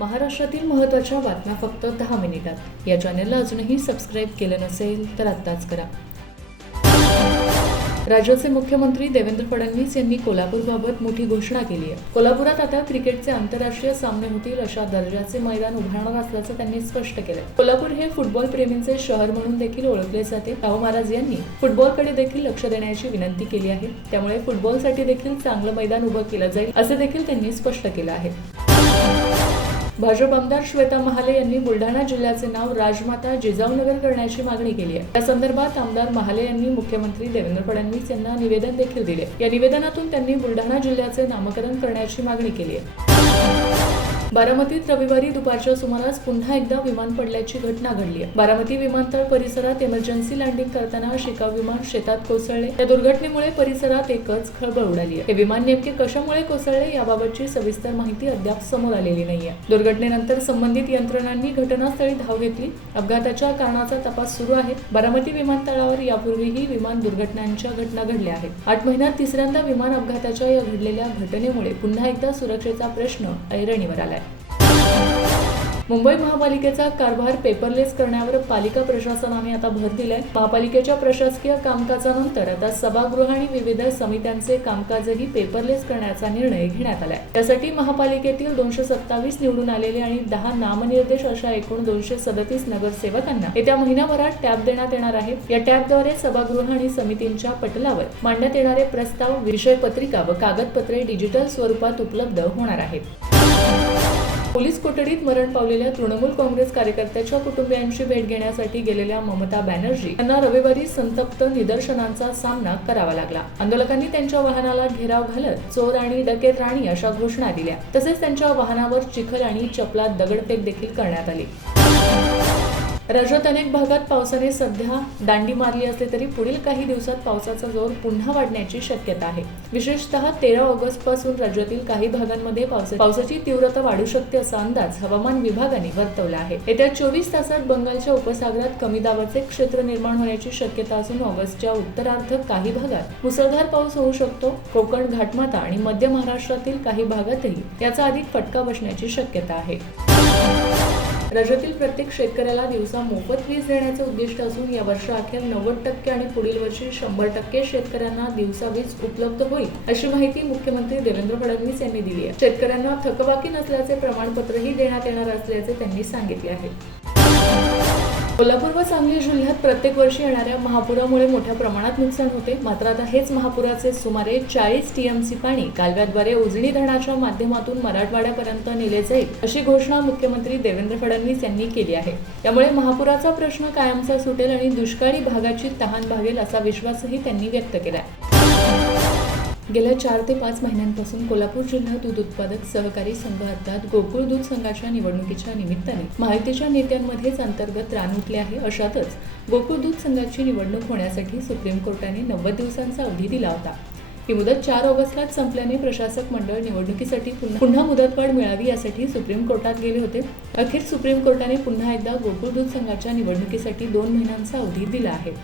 महाराष्ट्रातील महत्त्वाच्या बातम्या फक्त 10 मिनिटात। या चॅनलला अजूनही सबस्क्राईब केलं नसेल तर आत्ताच करा। राज्याचे मुख्यमंत्री देवेंद्र फडणवीस यांनी कोल्हापूरबाबत मोठी घोषणा केली आहे। कोल्हापुरात आता क्रिकेटचे आंतरराष्ट्रीय सामने होतील अशा दर्जाचे मैदान उभारणार असल्याचं त्यांनी स्पष्ट केलं। कोल्हापूर हे फुटबॉल प्रेमींचे शहर म्हणून देखील ओळखले जाते। शाहू महाराज यांनी फुटबॉलकडे देखील लक्ष देण्याची विनंती केली आहे। त्यामुळे फुटबॉलसाठी देखील चांगलं मैदान उभं केलं जाईल असे देखील त्यांनी स्पष्ट केलं आहे। भाजप आमदार श्वेता महाले यांनी बुलढाणा जिल्ह्याचे नाव राजमाता जिजाऊनगर करण्याची मागणी केली आहे। या संदर्भात आमदार महाले यांनी मुख्यमंत्री देवेंद्र फडणवीस यांना निवेदन देखील दिले। या निवेदनातून त्यांनी बुलढाणा जिल्ह्याचे नामकरण करण्याची मागणी केली आहे। बारामतीत रविवारी दुपारच्या सुमारास पुन्हा एकदा विमान पडल्याची घटना घडली आहे। बारामती विमानतळ परिसरात इमर्जन्सी लँडिंग करताना शिकाऊ विमान शेतात कोसळले। या दुर्घटनेमुळे परिसरात एकच खळबळ उडाली आहे। हे विमान नेमके कशामुळे कोसळले याबाबतची सविस्तर माहिती अद्याप समोर आलेली नाहीये। दुर्घटनेनंतर संबंधित यंत्रणांनी घटनास्थळी धाव घेतली। अपघाताच्या कारणाचा तपास सुरू आहे। बारामती विमानतळावर यापूर्वीही विमान दुर्घटनांच्या घटना घडल्या आहेत। 8 महिन्यात तिसऱ्यांदा विमान अपघाताच्या या घडलेल्या घटनेमुळे पुन्हा एकदा सुरक्षेचा प्रश्न ऐरणीवर आलाय। मुंबई महापालिकेचा कारभार पेपरलेस करण्यावर पालिका प्रशासनाने आता भर दिलाय। महापालिकेच्या प्रशासकीय कामकाजानंतर आता सभागृह आणि विविध समित्यांचे कामकाजही पेपरलेस करण्याचा निर्णय घेण्यात आलाय। त्यासाठी महापालिकेतील 227 निवडून आलेले आणि 10 नामनिर्देश अशा एकूण 237 नगरसेवकांना येत्या महिन्याभरात टॅब देण्यात येणार आहे। या टॅबद्वारे सभागृह आणि समितींच्या पटलावर मांडण्यात येणारे प्रस्ताव, विषय पत्रिका व कागदपत्रे डिजिटल स्वरूपात उपलब्ध होणार आहेत। पोलीस कोठडीत मरण पावलेल्या तृणमूल काँग्रेस कार्यकर्त्याच्या कुटुंबियांची भेट घेण्यासाठी गेलेल्या ममता बॅनर्जी यांना रविवारी संतप्त निदर्शनांचा सामना करावा लागला। आंदोलकांनी त्यांच्या वाहनाला घेराव घालत चोर आणि डकेत राणी अशा घोषणा दिल्या। तसेच त्यांच्या वाहनावर चिखल आणि चपलात दगडफेक देखील करण्यात आली। राज्यात अनेक भागात पावसाने सध्या दांडी मारली असली तरी पुढील काही दिवसात पावसाचा जोर पुन्हा वाढण्याची शक्यता आहे। विशेषतः 13 ऑगस्ट पासून राज्यातील काही भागांमध्ये पावसाची तीव्रता वाढू शकते असा अंदाज हवामान विभागाने वर्तवला आहे। येत्या 24 तासात बंगालच्या उपसागरात कमी दाबाचे क्षेत्र निर्माण होण्याची शक्यता असून ऑगस्टच्या उत्तरार्ध काही भागात मुसळधार पाऊस होऊ शकतो। कोकण, घाटमाता आणि मध्य महाराष्ट्रातील काही भागातही याचा अधिक फटका बसण्याची शक्यता आहे। राज्यातील प्रत्येक शेतकऱ्याला दिवसा मोफत वीज देण्याचे उद्दिष्ट असून या वर्षाअखेर 90% आणि पुढील वर्षी 100% शेतकऱ्यांना दिवसा वीज उपलब्ध होईल अशी माहिती मुख्यमंत्री देवेंद्र फडणवीस यांनी दिली आहे। शेतकऱ्यांना थकबाकी नसल्याचे प्रमाणपत्रही देण्यात येणार असल्याचे त्यांनी सांगितले आहे। कोल्हापूर व सांगली जिल्ह्यात प्रत्येक वर्षी येणाऱ्या महापुरामुळे मोठ्या प्रमाणात नुकसान होते। मात्र आता हेच महापुराचे सुमारे 40 टीएमसी पाणी कालव्याद्वारे उजनी धरणाच्या माध्यमातून मराठवाड्यापर्यंत नेले जाईल अशी घोषणा मुख्यमंत्री देवेंद्र फडणवीस यांनी केली आहे। त्यामुळे महापुराचा प्रश्न कायमचा सुटेल आणि दुष्काळी भागाची तहान भागेल असा विश्वासही त्यांनी व्यक्त केला। गेल्या 4 ते 5 महिन्यांपासून कोल्हापूर जिल्हा दूध उत्पादक सहकारी संघ अर्थात गोकुळ दूध संघाच्या निवडणुकीच्या निमित्ताने माहितीच्या नेत्यांमध्येच अंतर्गत रान उठले आहे। अशातच गोकुळ दूध संघाची निवडणूक होण्यासाठी सुप्रीम कोर्टाने 90 दिवसांचा अवधी दिला होता। ही मुदत 4 ऑगस्टला संपल्याने प्रशासक मंडळ निवडणुकीसाठी पुन्हा मुदतवाढ मिळावी यासाठी सुप्रीम कोर्टात गेले होते। अखेर सुप्रीम कोर्टाने पुन्हा एकदा गोकुळ दूध संघाच्या निवडणुकीसाठी 2 महिन्यांचा अवधी दिला आहे।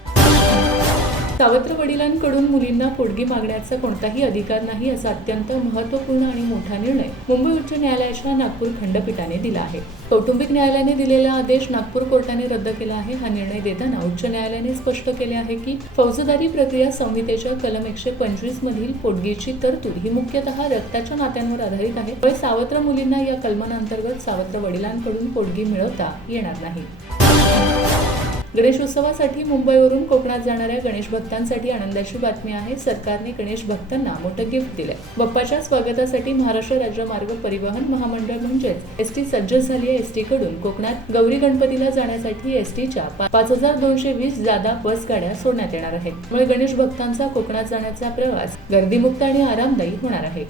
सावत्र वडिलांकडून मुलींना पोटगी मागण्याचा कोणताही अधिकार नाही असा अत्यंत महत्त्वपूर्ण आणि मोठा निर्णय मुंबई उच्च न्यायालयाच्या नागपूर खंडपीठाने दिला आहे। कौटुंबिक न्यायालयाने दिलेला आदेश नागपूर कोर्टाने रद्द केला आहे। हा निर्णय देताना उच्च न्यायालयाने स्पष्ट केले आहे की फौजदारी प्रक्रिया संहितेच्या कलम 125 मधील पोटगीची तरतूद ही मुख्यतः रक्ताच्या नात्यांवर आधारित आहे। त्यामुळे सावत्र मुलींना या कलमांतर्गत सावत्र वडिलांकडून पोटगी मिळवता येणार नाही। गणेश उत्सवासाठी मुंबईवरून कोकणात जाणाऱ्या गणेश भक्तांसाठी आनंदाची बातमी आहे। सरकारने गणेश भक्तांना मोठं गिफ्ट दिलंय। बाप्पाच्या स्वागतासाठी महाराष्ट्र राज्य मार्ग परिवहन महामंडळ म्हणजेच एसटी सज्ज झाली आहे। एसटी कडून कोकणात गौरी गणपतीला जाण्यासाठी एसटीच्या 5220 जादा बस गाड्या सोडण्यात येणार आहेत। त्यामुळे गणेश भक्तांचा कोकणात जाण्याचा प्रवास गर्दीमुक्त आणि आरामदायी होणार आहे।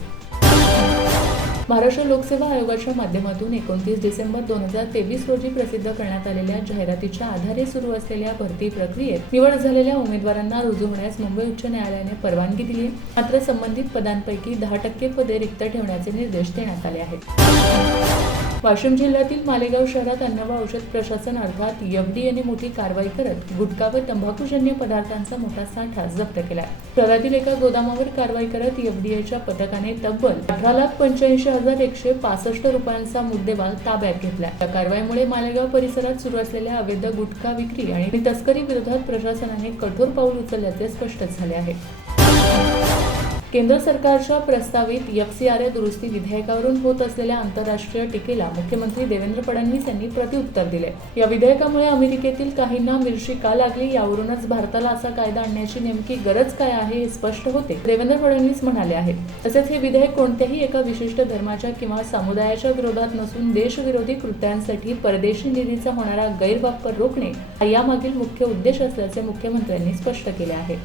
महाराष्ट्र लोकसेवा आयोगाच्या माध्यमातून 29 डिसेंबर 2023 रोजी प्रसिद्ध करण्यात आलेल्या जाहिरातीच्या आधारे सुरू असलेल्या भरती प्रक्रियेत निवड झालेल्या उमेदवारांना रुजू होण्यास मुंबई उच्च न्यायालयाने परवानगी दिली आहे। मात्र संबंधित पदांपैकी 10% पदे रिक्त ठेवण्याचे निर्देश देण्यात आले आहेत। वाशिम जिल्ह्यातील मालेगाव शहरात अन्न व औषध प्रशासन अर्थात एफडीएने मोठी कारवाई करत गुटखा व तंबाखूजन्य पदार्थांचा मोठा साठा जप्त केला. शहरातील एका गोदामावर कारवाई करत एफडीएच्या पथकाने तब्बल 18,85,165 रुपयांचा मुद्देमाल ताब्यात घेतला. या कारवाईमुळे मालेगाव परिसरात सुरू असलेल्या अवैध गुटखा विक्री आणि तस्करी विरोधात प्रशासनाने कठोर पाऊल उचलल्याचे स्पष्ट झाले आहे. केंद्र सरकारच्या प्रस्तावित एफसीआरए दुरुस्ती विधेयकावरून होत असलेल्या आंतरराष्ट्रीय टीकेला मुख्यमंत्री देवेंद्र फडणवीस यांनी प्रत्युत्तर दिले. या विधेयकामुळे अमेरिकेतील काहींना मिरची का लागली यावरूनच भारताला असा कायदा आणण्याची नेमकी गरज काय आहे हे स्पष्ट होते, देवेंद्र फडणवीस म्हणाले आहेत. तसेच हे विधेयक कोणत्याही एका विशिष्ट धर्माच्या किंवा समुदायाच्या विरोधात नसून देशविरोधी कृत्यांसाठी परदेशी निधीचा होणारा गैरवापर रोखणे हा यामागील मुख्य उद्देश असल्याचे मुख्यमंत्र्यांनी स्पष्ट केले आहे.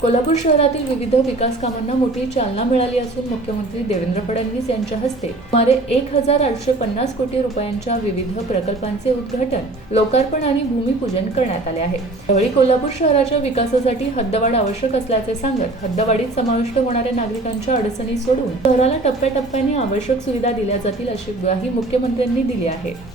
कोल्हापूर शहरातील विविध विकास कामांना मोठी चालना मिळाली असून मुख्यमंत्री देवेंद्र फडणवीस यांच्या हस्ते सुमारे 1,850 कोटी रुपयांच्या विविध प्रकल्पांचे उद्घाटन, लोकार्पण आणि भूमिपूजन करण्यात आले आहे. यावेळी कोल्हापूर शहराच्या विकासासाठी हद्दवाढ आवश्यक असल्याचे सांगत हद्दवाढीत समाविष्ट होणाऱ्या नागरिकांच्या अडचणी सोडून शहराला टप्प्याटप्प्याने आवश्यक सुविधा दिल्या जातील अशी ग्वाही मुख्यमंत्र्यांनी दिली आहे.